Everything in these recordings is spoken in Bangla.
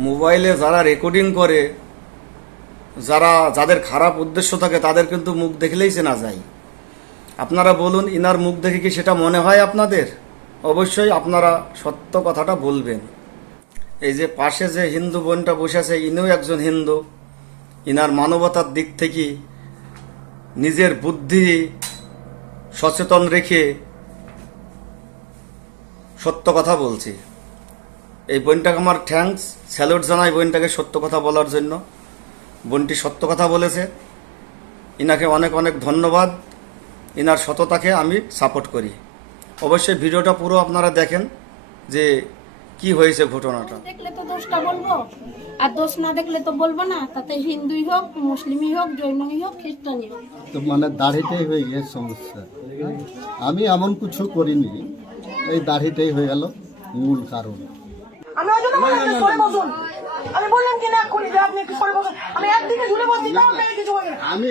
মোবাইলে যারা রেকর্ডিং করে, যারা, যাদের খারাপ উদ্দেশ্য থাকে, তাদের কিন্তু মুখ দেখলেই চেনা যায়। আপনারা বলুন, ইনার মুখ দেখে কি সেটা মনে হয় আপনাদের? অবশ্যই আপনারা সত্য কথাটা বলবেন। এই যে পাশে যে হিন্দু বোনটা বসে আছে, ইনিও একজন হিন্দু। ইনার মানবতার দিক থেকে নিজের বুদ্ধি সচেতন রেখে সত্য কথা বলছি। এই বোনটাকে আমার থ্যাঙ্কস স্যালুট জানাই বোনটাকে সত্য কথা বলার জন্য। বোনটি সত্য কথা বলেছে। ইনাকে অনেক অনেক ধন্যবাদ। ইনার সততাকে আমি সাপোর্ট করি। অবশ্যই ভিডিওটা পুরো আপনারা দেখেন যে কি হয়েছে ঘটনাটা। দেখলে তো দোষটা বলব আর দোষ না দেখলে তো বলব না। তাতে হিন্দুই হোক মুসলিমই হোক জৈনই হোক খ্রিস্টানই হোক। তো মানে দাড়িটাই হয়ে গিয়ে সমস্যা। আমি এমন কিছু করিনি এই দাড়িটাই হয়ে গেল মূল কারণ। আমি বললাম কি না করি আপনি একটু সরে বসুন আমি একদিকে ঝুলে বসছি তাও আপনাকে কিছু বলে আমি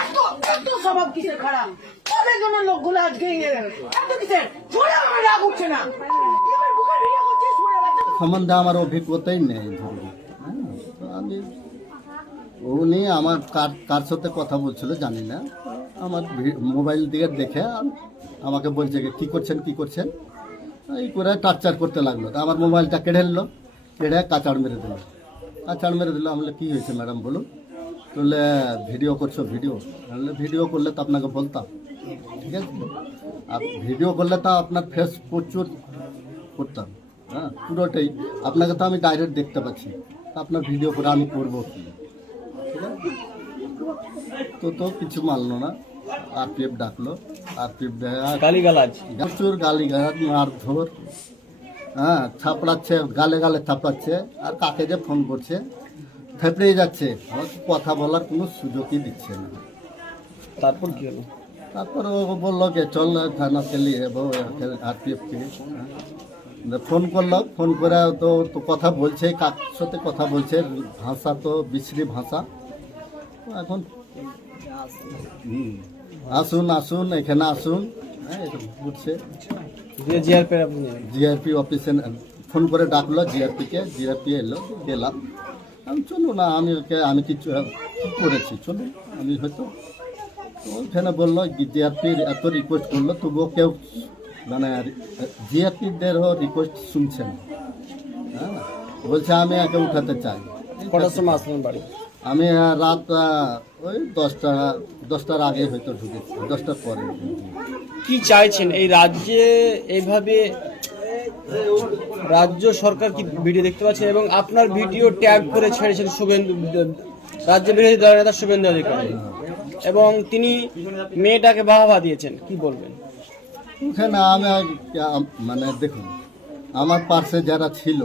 এত এত স্বভাব কিসের খারাপ? তাদের জন্য লোকগুলো আজকে এত কিসের? সরে আমার রাগ উঠছে না। সম্বন্ধে আমার অভিজ্ঞতাই নেই ধরুন। হ্যাঁ, তো আমি উনি আমার কার কার সাথে কথা বলছিল জানি না। আমার মোবাইল দিকে দেখে আম- আমাকে বলছে কী করছেন কী করছেন? এই করে টার্চার করতে লাগল। আমার মোবাইলটা কেড়ে নিল। কেড়ে কাচাড় মেরে দিল কাচাড় মেরে দিল আমি বললাম, কী হয়েছে ম্যাডাম বলুন বললে ভিডিও করছ ভিডিও বললে ভিডিও করলে তো আপনাকে বলতাম ঠিক আছে আর ভিডিও করলে তো আপনার ফেস প্রচুর করতাম হ্যাঁ পুরোটাই আপনাকে তো আমি ডাইরেক্ট দেখতে পাচ্ছি তা আপনার ভিডিও করে আমি করব কি ঠিক আছে তো তো কিছু মানলো না আর পি এফ ডাকলো আর পি এফ গালিগালাজ প্রচুর গালি গালাজ মারধর হ্যাঁ থাপড়াচ্ছে গালে গালে থাপড়াচ্ছে আর কাকে যে ফোন করছে থেপড়েই যাচ্ছে। আমাকে কথা বলার কোনো সুযোগই দিচ্ছে না। তারপর কি হলো? তারপর ও বলল যে চল থানা চলি যাব আর ফোন করল ফোন করে তো তো কথা বলছে কার সাথে কথা বলছে ভাষা তো বিশ্রী ভাষা। এখন আসুন আসুন এখানে আসুন। হ্যাঁ এরকম বলছে আপনি জিআরপি অফিসে ফোন করে ডাকলো জিআরপিকে জিআরপি এলো গেলাম। আমি চলো না আমি ওকে আমি কিছু করেছি? চলুন আমি হয়তো তো ওখানে বলল জিআরপির এত রিকোয়েস্ট করল তবুও কেউ মানে জিআরপিদেরও রিকোয়েস্ট শুনছেন হ্যাঁ? বলছে আমি একে উঠাতে চাই। কটার সময় বাড়ি? আমি রাত ওই দশটা দশটার আগে হয়তো ঢুকেছি দশটার পরে। কি চাইছেন? এই রাজ্যে এইভাবে রাজ্য সরকার কি ভিডিও দেখতে পাচ্ছেন এবং আপনার ভিডিও ট্যাগ করে ছেড়েছেন শুভেন্দু রাজ্য বিরোধী দলের নেতা শুভেন্দু অধিকারী। এবং তিনি মেয়েটাকে বাহবা দিয়েছেন কি বলবেন? ওখানে আমি মানে দেখুন আমার পাশে যারা ছিল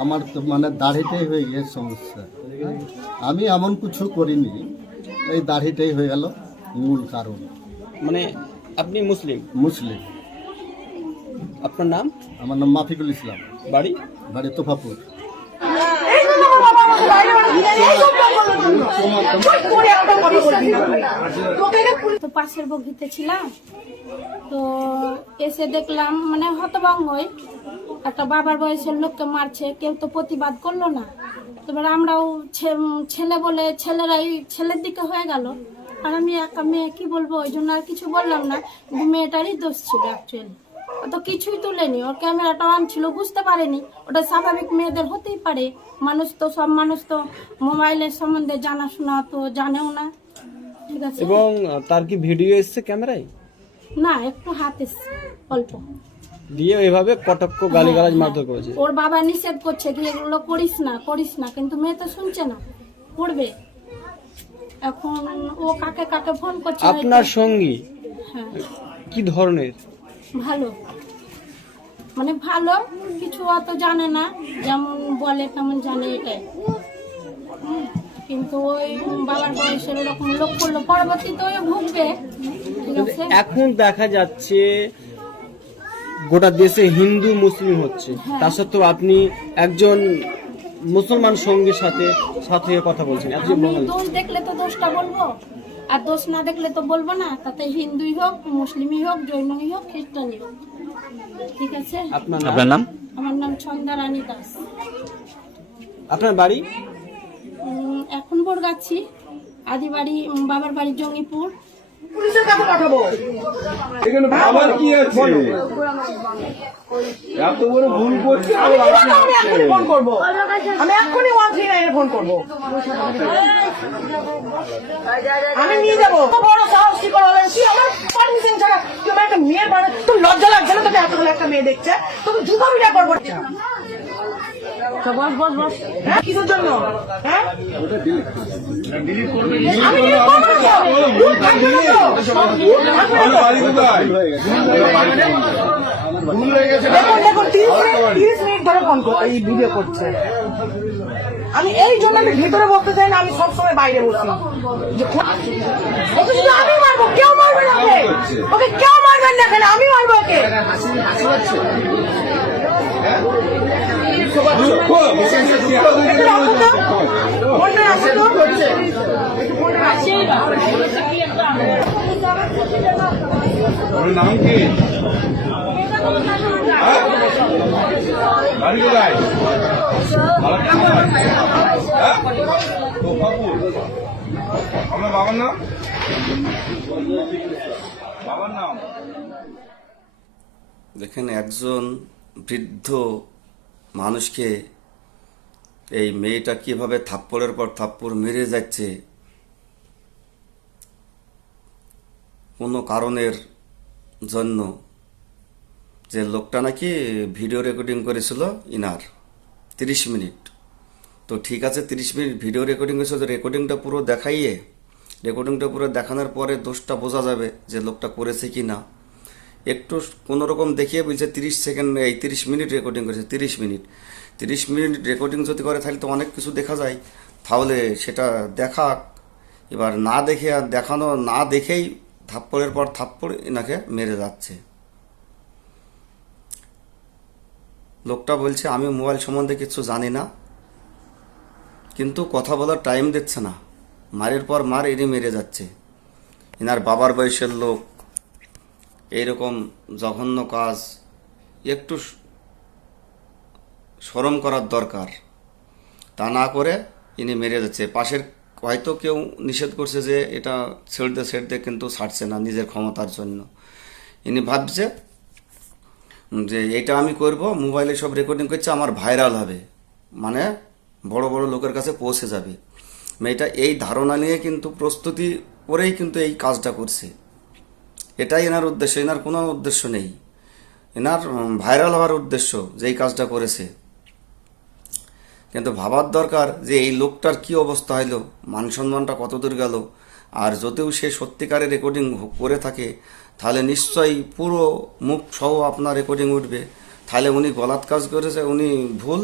আমার তো মানে দাড়িটাই হয়ে গিয়ে সমস্যা? আমি এমন কিছু করিনি এই দাড়িটাই হয়ে গেল মূল কারণ। মানে আপনি মুসলিম? মুসলিম। আপনার নাম? আমার নাম মাফিকুল ইসলাম। বাড়ি? বাড়ি তোফাপুর। তো পাশের বগিতে ছিলাম। তো এসে দেখলাম মানে হতভঙ্গই একটা বাবার বয়সের লোককে মারছে, কেউ তো প্রতিবাদ করল না। এবার আমরাও ছেলে বলে ছেলেরাই ছেলের দিকে হয়ে গেল। আর আমি একা মেয়ে, কি বলব? ওই জন্য আর কিছু বললাম না। মেয়েটারই দোষ ছিল অ্যাকচুয়ালি তো কিছুই তুলেনি ওর ক্যামেরাটা অন ছিল বুঝতে পারেনি। ওটা স্বাভাবিক মেয়েদের হতেই পারে। মানুষ তো সব মানুষ তো মোবাইলের সম্বন্ধে জানাশোনা তো জানেও না। ঠিক আছে? এবং তার কি ভিডিও এসছে ক্যামেরায় না একটু হাত এসছে অল্প। দিয়ে এভাবে কটক্ষ গালিগালাজ মারধর করেছে। ওর বাবা নিষেধ করছে কি এগুলো করিস না করিস না কিন্তু মেয়ে তো শুনছে না। করবে। এখন ও কাকে কাকে ফোন করছে আপনার সঙ্গী? হ্যাঁ। কি ধরনের? ভালো। মানে ভালো কিছু অত জানে না যেমন বলে তেমন জানে এটাই। কিন্তু ওই বাবার বয়সের এরকম লোক করল পরবর্তীতে ওই ভুগবে এখন দেখা যাচ্ছে গোটা দেশে হিন্দু মুসলিম হচ্ছে। তা সত্ত্বেও আপনি একজন মুসলমান সঙ্গীর সাথে সাথে কথা বলছেন আমি দোষ দেখলে তো দোষটা বলব আর দোষ না দেখলে তো বলব না। তাতে হিন্দুই হোক মুসলিমই হোক জৈনই হোক খ্রিস্টানই হোক। ঠিক আছে? আপনার আপনার নাম? আমার নাম ছন্দা রানী দাস। আপনার বাড়ি? উম, এখন আদি বাড়ি উম, বাবার বাড়ি জঙ্গিপুর। পুলিশের কাছে পাঠাবো। এখানে ভাবার কি আছে? এত বড় ভুল করছে আমি এখনই ফোন করব। আমি এখনই ওয়ান থ্রি নাইনে ফোন করব। আমি নিয়ে যাব। বড় সাহস কি করে হলেন তুই আমার পারমিশন ছাড়া? আমার একটা মেয়ের বাড়ি তোর লজ্জা লাগছে না তোকে? এতগুলো একটা মেয়ে দেখছে। তোকে জুতা বিটা করব। বস বস বস। হ্যাঁ কিসের জন্য? হ্যাঁ? আমি এই জন্য আমি ভেতরে বসতে চাই না, আমি সবসময় বাইরে বসি। আমি মারবো, কেউ মারবে না ওকে কেউ মারবেন না এখানে, আমি মারবো ওকে। নাম কি হ্যাঁ? হ্যাঁ? আমার নাম দেখেন একজন বৃদ্ধ মানুষকে এই মেয়েটা কীভাবে থাপ্পড়ের পর থাপ্পড় মেরে যাচ্ছে? কোনো কারণের জন্য যে লোকটা নাকি ভিডিও রেকর্ডিং করেছিল ইনার, তিরিশ মিনিট। তো ঠিক আছে, তিরিশ মিনিট ভিডিও রেকর্ডিং করেছিল রেকর্ডিংটা পুরো দেখাইয়ে, রেকর্ডিংটা পুরো দেখানোর পরে দোষটা বোঝা যাবে যে লোকটা করেছে কি না। একটু কোনোরকম দেখিয়ে বলছে, তিরিশ সেকেন্ড, এই তিরিশ মিনিট রেকর্ডিং করেছে, তিরিশ মিনিট। তিরিশ মিনিট রেকর্ডিং যদি করে, তাহলে তো অনেক কিছু দেখা যায়। তাহলে সেটা দেখা এবার না দেখে আর দেখানো, না দেখেই থাপ্পড়ের পর থাপ্পড় এনাকে মেরে যাচ্ছে। লোকটা বলছে, আমি মোবাইল সম্বন্ধে কিছু জানি না, কিন্তু কথা বলার টাইম দিচ্ছে না। মারের পর মার এনে মেরে যাচ্ছে। এনার বাবার বয়সের লোক। এইরকম জঘন্য কাজ। একটু স- শরম করার দরকার। তা না করে ইনি মেরে যাচ্ছে পাশের হয়তো কেউ নিষেধ করছে যে এটা ছেড়তে ছেড়তে কিন্তু ছাড়ছে না নিজের ক্ষমতার জন্য। ইনি ভাবছে যে এটা আমি করব, মোবাইলে সব রেকর্ডিং করছে, আমার ভাইরাল হবে। মানে বড় বড় লোকের কাছে পৌঁছে যাবে। মেয়েটা এই ধারণা নিয়ে কিন্তু প্রস্তুতি করেই কিন্তু এই কাজটা করছে। এটাই এনার উদ্দেশ্য। এনার কোনো উদ্দেশ্য নেই। এনার ভাইরাল হওয়ার উদ্দেশ্য যে এই কাজটা করেছে। কিন্তু ভাবার দরকার যে এই লোকটার কি অবস্থা হইল মান সম্মানটা কত দূর গেল, আর যদিও সে সত্যিকারের রেকর্ডিং করে থাকে, তাহলে নিশ্চয়ই পুরো মুখ সহ আপনার রেকর্ডিং উঠবে। তাহলে উনি গলাত কাজ করেছে, উনি ভুল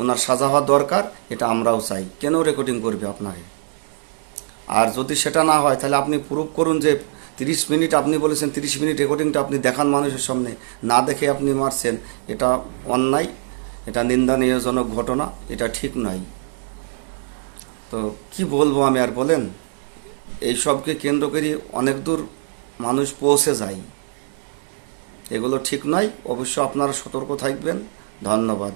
ওনার সাজা হওয়া দরকার, এটা আমরাও চাই। কেন রেকর্ডিং করবে আপনাকে? আর যদি সেটা না হয়, তাহলে আপনি প্রুভ করুন যে তিরিশ মিনিট আপনি বলেছেন, তিরিশ মিনিট রেকর্ডিংটা আপনি দেখান মানুষের সামনে, না দেখে আপনি মারছেন, এটা অন্যায়। এটা নিন্দানীয়জনক ঘটনা, এটা ঠিক নয়। তো কি বলব আমি আর বলেন এই সবকে কেন্দ্র করে অনেক দূর মানুষ পৌঁছে যায়। এগুলো ঠিক নয়, অবশ্য আপনারা সতর্ক থাকবেন। ধন্যবাদ।